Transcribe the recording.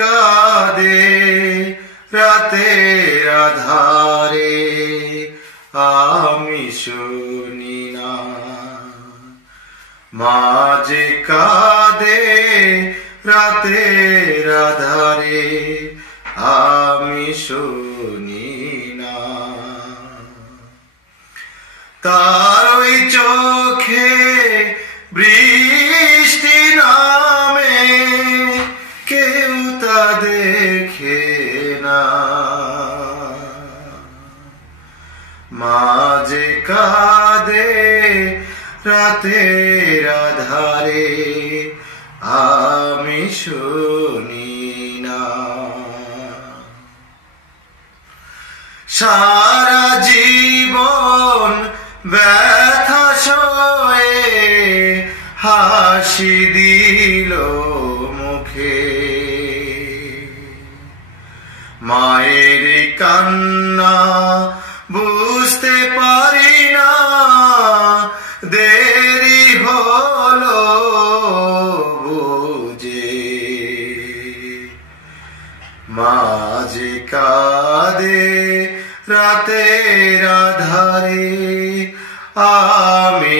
কাঁদে রাতের আধারে আমি শুনি না, মাঝে কাঁদে রাতের আধারে আমি শুনি না। তার ওই চোখে বৃষ্টি নামে কেউ তা দেখে না, মাঝে কাঁদে রাতের আধারে আমি শুনি না। সারা জীবন ব্যথা সয়ে হাসি দিল মুখে, মায়ের কান্না বুঝতে পারি না, দেরি হলো বুঝে, মাঝে কাঁদে রাতের আধারে আমি